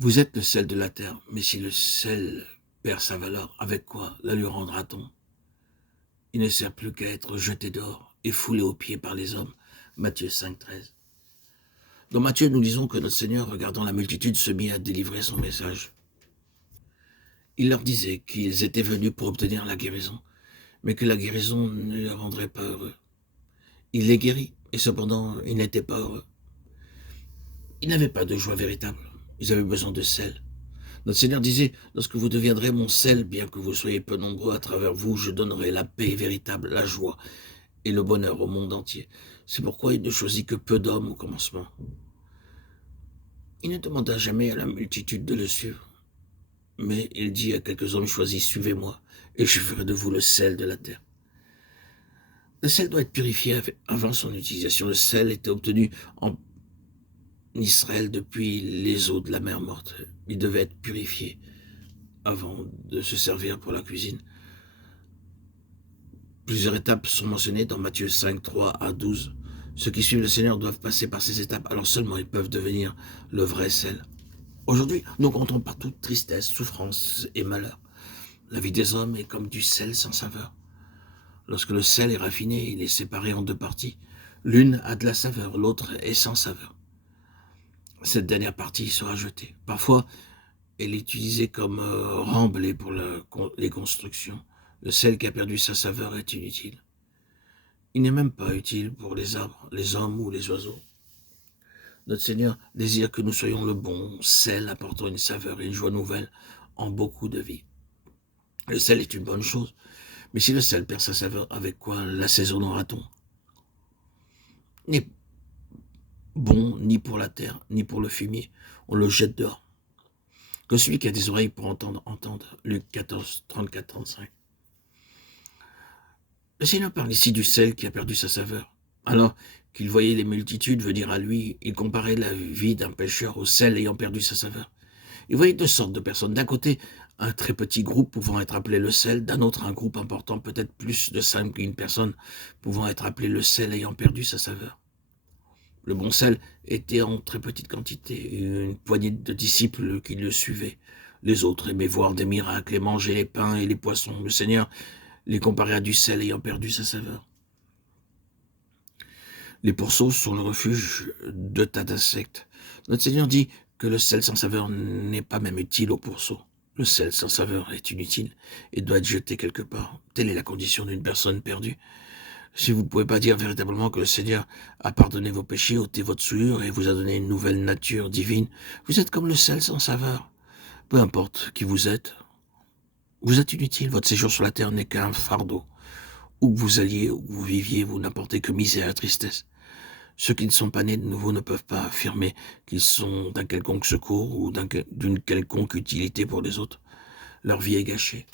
Vous êtes le sel de la terre, mais si le sel perd sa valeur, avec quoi la lui rendra-t-on? Il ne sert plus qu'à être jeté dehors et foulé aux pieds par les hommes. Matthieu 5, 13. Dans Matthieu, nous lisons que notre Seigneur, regardant la multitude, se mit à délivrer son message. Il leur disait qu'ils étaient venus pour obtenir la guérison, mais que la guérison ne les rendrait pas heureux. Il les guérit, et cependant, ils n'étaient pas heureux. Ils n'avaient pas de joie véritable. Ils avaient besoin de sel. Notre Seigneur disait, lorsque vous deviendrez mon sel, bien que vous soyez peu nombreux à travers vous, je donnerai la paix véritable, la joie et le bonheur au monde entier. C'est pourquoi il ne choisit que peu d'hommes au commencement. Il ne demanda jamais à la multitude de le suivre, mais il dit à quelques hommes choisis, suivez-moi, et je ferai de vous le sel de la terre. Le sel doit être purifié avant son utilisation. Le sel était obtenu en Israël depuis les eaux de la mer morte. Il devait être purifié avant de se servir pour la cuisine. Plusieurs étapes sont mentionnées dans Matthieu 5, 3 à 12. Ceux qui suivent le Seigneur doivent passer par ces étapes, alors seulement ils peuvent devenir le vrai sel. Aujourd'hui, nous rencontrons partout tristesse, souffrance et malheur. La vie des hommes est comme du sel sans saveur. Lorsque le sel est raffiné, il est séparé en deux parties. L'une a de la saveur, l'autre est sans saveur. Cette dernière partie sera jetée. Parfois, elle est utilisée comme remblai pour les constructions. Le sel qui a perdu sa saveur est inutile. Il n'est même pas utile pour les arbres, les hommes ou les oiseaux. Notre Seigneur désire que nous soyons le bon sel apportant une saveur et une joie nouvelle en beaucoup de vies. Le sel est une bonne chose, mais si le sel perd sa saveur, avec quoi l'assaisonnera-t-on? Il n'est bon ni pour la terre, ni pour le fumier. On le jette dehors. Que celui qui a des oreilles pour entendre, entende. Luc 14, 34, 35. Le Seigneur parle ici du sel qui a perdu sa saveur. Alors qu'il voyait les multitudes venir à lui, il comparait la vie d'un pêcheur au sel ayant perdu sa saveur. Il voyait deux sortes de personnes. D'un côté, un très petit groupe pouvant être appelé le sel, d'un autre, un groupe important, peut-être plus de 5 personnes, pouvant être appelé le sel ayant perdu sa saveur. Le bon sel était en très petite quantité, une poignée de disciples qui le suivaient. Les autres aimaient voir des miracles et manger les pains et les poissons. Le Seigneur les comparait à du sel ayant perdu sa saveur. Les pourceaux sont le refuge de tas d'insectes. Notre Seigneur dit que le sel sans saveur n'est pas même utile aux pourceaux. Le sel sans saveur est inutile et doit être jeté quelque part. Telle est la condition d'une personne perdue. Si vous ne pouvez pas dire véritablement que le Seigneur a pardonné vos péchés, ôté votre souillure et vous a donné une nouvelle nature divine, vous êtes comme le sel sans saveur. Peu importe qui vous êtes inutile. Votre séjour sur la terre n'est qu'un fardeau. Où que vous alliez, où que vous viviez, vous n'apportez que misère et tristesse. Ceux qui ne sont pas nés de nouveau ne peuvent pas affirmer qu'ils sont d'un quelconque secours ou d'une quelconque utilité pour les autres. Leur vie est gâchée.